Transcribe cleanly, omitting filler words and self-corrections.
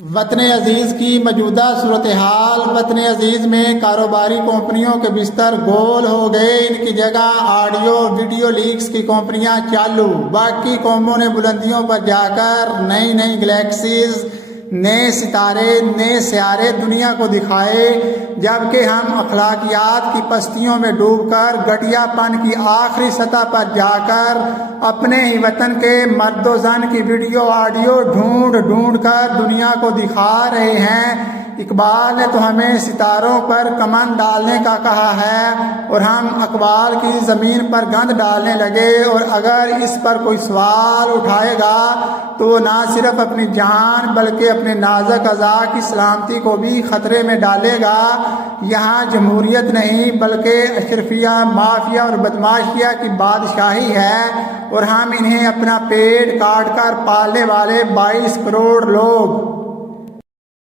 وطن عزیز کی موجودہ صورتحال۔ وطن عزیز میں کاروباری کمپنیوں کے بستر گول ہو گئے، ان کی جگہ آڈیو ویڈیو لیکس کی کمپنیاں چالو۔ باقی قوموں نے بلندیوں پر جا کر نئی نئی گلیکسیز، نئے ستارے، نئے سیارے دنیا کو دکھائے، جبکہ ہم اخلاقیات کی پستیوں میں ڈوب کر گھٹیا پن کی آخری سطح پر جا کر اپنے ہی وطن کے مرد و زن کی ویڈیو آڈیو ڈھونڈ ڈھونڈ کر دنیا کو دکھا رہے ہیں۔ اقبال نے تو ہمیں ستاروں پر کمند ڈالنے کا کہا ہے اور ہم اقبال کی زمین پر گند ڈالنے لگے، اور اگر اس پر کوئی سوال اٹھائے گا تو وہ نہ صرف اپنی جان بلکہ اپنے نازک اعضاء کی سلامتی کو بھی خطرے میں ڈالے گا۔ یہاں جمہوریت نہیں بلکہ اشرفیہ، مافیا اور بدماشیہ کی بادشاہی ہے، اور ہم انہیں اپنا پیٹ کاٹ کر پالنے والے 22 کروڑ لوگ